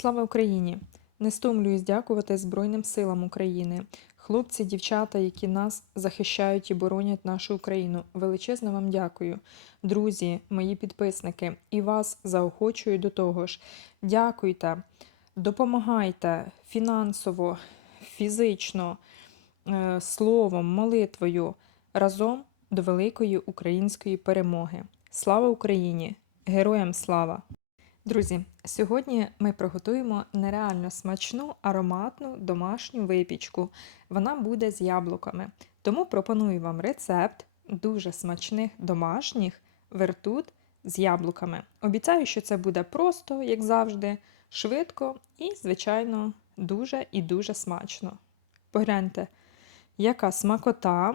Слава Україні! Не стомлююсь дякувати Збройним силам України, хлопці, дівчата, які нас захищають і боронять нашу Україну. Величезно вам дякую, друзі, мої підписники, і вас заохочую до того ж. Дякуйте, допомагайте фінансово, фізично, е, словом, молитвою разом до великої української перемоги. Слава Україні! Героям слава! Друзі, сьогодні ми приготуємо нереально смачну ароматну домашню випічку. Вона буде з яблуками. Тому пропоную вам рецепт дуже смачних домашніх вертут з яблуками. Обіцяю, що це буде просто, як завжди, швидко і, звичайно, дуже і дуже смачно. Погляньте, яка смакота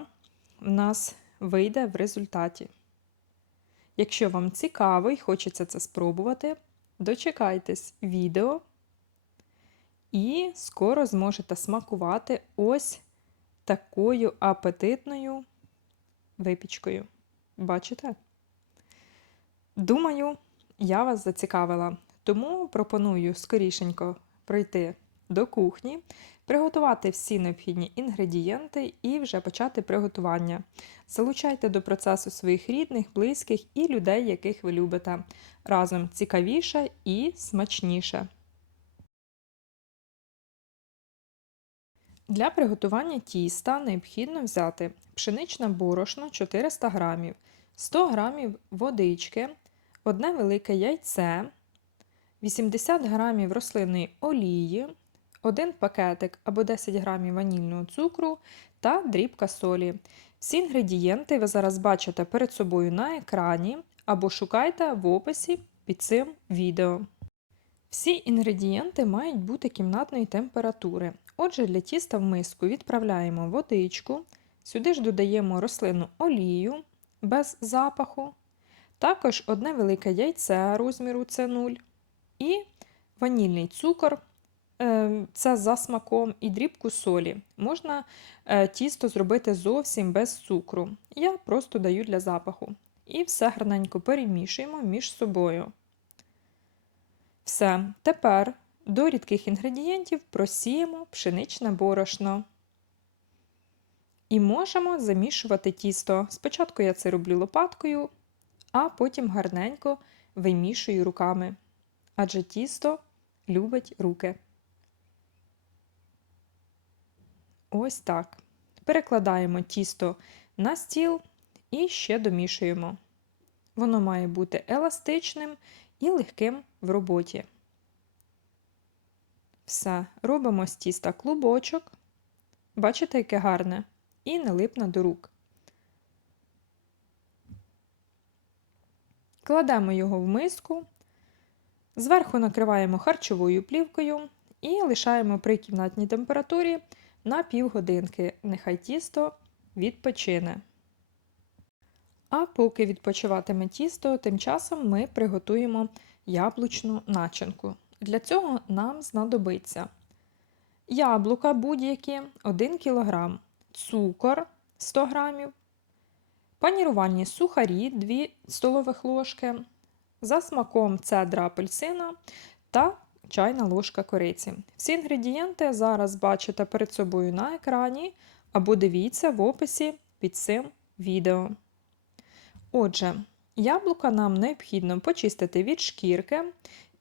в нас вийде в результаті. Якщо вам цікаво і хочеться це спробувати, дочекайтесь відео і скоро зможете смакувати ось такою апетитною випічкою. Бачите? Думаю, я вас зацікавила, тому пропоную скорішенько пройти до кухні, приготувати всі необхідні інгредієнти і вже почати приготування. Залучайте до процесу своїх рідних, близьких і людей, яких ви любите. Разом цікавіше і смачніше. Для приготування тіста необхідно взяти пшеничне борошно 400 г, 100 г водички, одне велике яйце, 80 г рослинної олії, один пакетик або 10 г ванільного цукру та дрібка солі. Всі інгредієнти ви зараз бачите перед собою на екрані або шукайте в описі під цим відео. Всі інгредієнти мають бути кімнатної температури. Отже, для тіста в миску відправляємо водичку, сюди ж додаємо рослинну олію без запаху, також одне велике яйце розміру С0 і ванільний цукор. Е, це за смаком і дрібку солі. Можна е, тісто зробити зовсім без цукру. Я просто даю для запаху. І все гарненько перемішуємо між собою. Все. Тепер до рідких інгредієнтів просіємо пшеничне борошно. І можемо замішувати тісто. Спочатку я це роблю лопаткою, а потім гарненько вимішую руками. Адже тісто любить руки. Ось так. Перекладаємо тісто на стіл і ще домішуємо. Воно має бути еластичним і легким в роботі. Все, робимо з тіста клубочок. Бачите, яке гарне, і не липне до рук. Кладемо його в миску, зверху накриваємо харчовою плівкою і лишаємо при кімнатній температурі на півгодинки. Нехай тісто відпочине. А поки відпочиватиме тісто, тим часом ми приготуємо яблучну начинку. Для цього нам знадобиться яблука будь-які 1 кг, цукор 100 г, панірувальні сухарі 2 столових ложки, за смаком цедра апельсина та чайна ложка кориці. Всі інгредієнти зараз бачите перед собою на екрані або дивіться в описі під цим відео. Отже, яблука нам необхідно почистити від шкірки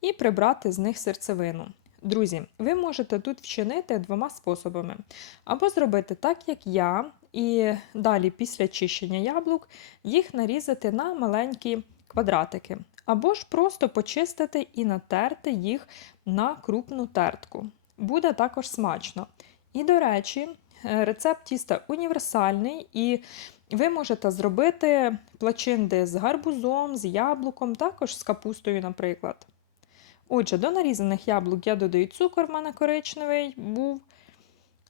і прибрати з них серцевину. Друзі, ви можете тут вчинити двома способами. Або зробити так, як я, і далі, після чищення яблук, їх нарізати на маленькі квадратики. Або ж просто почистити і натерти їх на крупну тертку. Буде також смачно. І, до речі, е, рецепт тіста універсальний, і ви можете зробити плачинди з гарбузом, з яблуком, також з капустою, наприклад. Отже, до нарізаних яблук я додаю цукор, в мене коричневий був,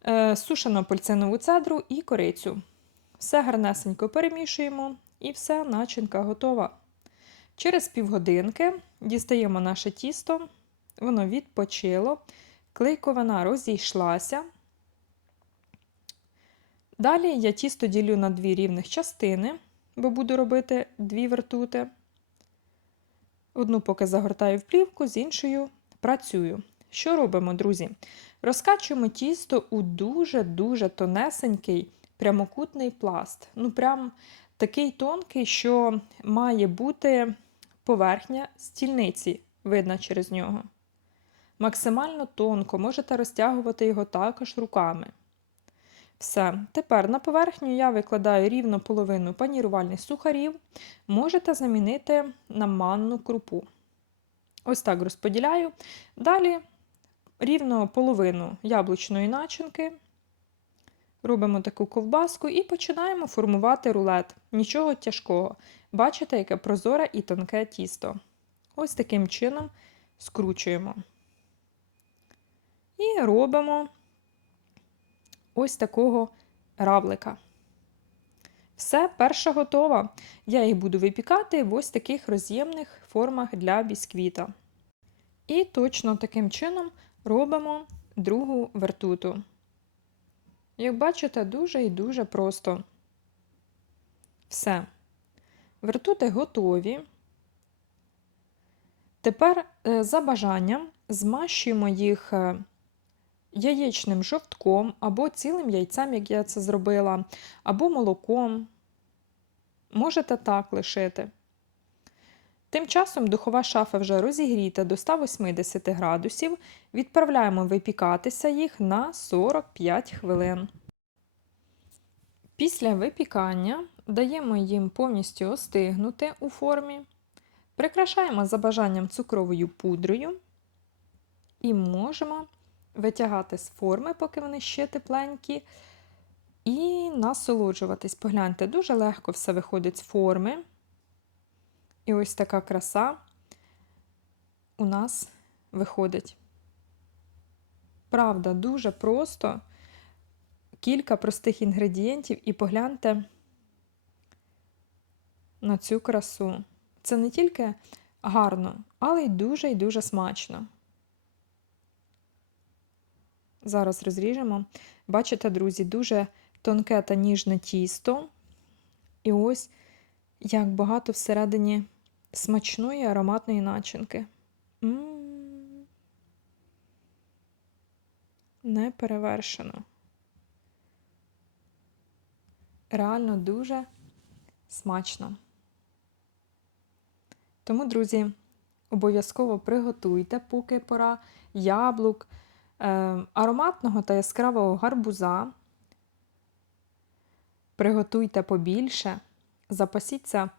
е, сушену апельсинову цедру і корицю. Все гарнесенько перемішуємо і все, начинка готова. Через півгодинки дістаємо наше тісто, воно відпочило, клейковина розійшлася. Далі я тісто ділю на дві рівних частини, бо буду робити дві вертути. Одну поки загортаю в плівку, з іншою працюю. Що робимо, друзі? Розкачуємо тісто у дуже-дуже тонесенький прямокутний пласт. Ну, прям такий тонкий, що має бути поверхня стільниці, видно через нього. Максимально тонко, можете розтягувати його також руками. Все. Тепер на поверхню я викладаю рівно половину панірувальних сухарів, можете замінити на манну крупу. Ось так розподіляю. Далі рівно половину яблучної начинки. Робимо таку ковбаску і починаємо формувати рулет. Нічого тяжкого. Бачите, яке прозоре і тонке тісто. Ось таким чином скручуємо. І робимо ось такого равлика. Все, перша готова. Я їх буду випікати в ось таких роз'ємних формах для бісквіта. І точно таким чином робимо другу вертуту. Як бачите, дуже і дуже просто. Все. Вертути готові. Тепер, е, за бажанням, змащуємо їх е, яєчним жовтком або цілим яйцем, як я це зробила, або молоком. Можете так лишити. Тим часом духова шафа вже розігріта до 180 градусів. Відправляємо випікатися їх на 45 хвилин. Після випікання даємо їм повністю остигнути у формі, прикрашаємо за бажанням цукровою пудрою і можемо витягати з форми, поки вони ще тепленькі, і насолоджуватись. Погляньте, дуже легко все виходить з форми. І ось така краса у нас виходить. Правда, дуже просто. Кілька простих інгредієнтів, і погляньте на цю красу. Це не тільки гарно, але й дуже і дуже смачно. Зараз розріжемо. Бачите, друзі, дуже тонке та ніжне тісто. І ось як багато всередині смачної ароматної начинки. М -м -м. Не перевершено. Реально дуже смачно. Тому, друзі, обов'язково приготуйте, поки пора яблук, е, ароматного та яскравого гарбуза. Приготуйте побільше, запасіться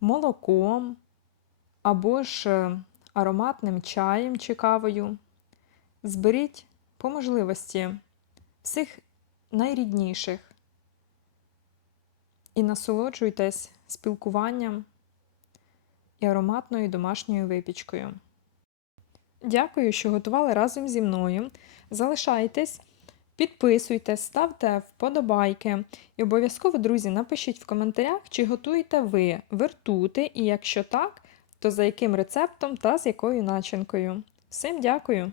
молоком або ж е, ароматним чаєм чи кавою. Зберіть по можливості всіх найрідніших і насолоджуйтесь спілкуванням і ароматною домашньою випічкою. Дякую, що готували разом зі мною. Залишайтесь, підписуйтесь, ставте вподобайки. І обов'язково, друзі, напишіть в коментарях, чи готуєте ви вертути, і якщо так, то за яким рецептом та з якою начинкою. Всім дякую!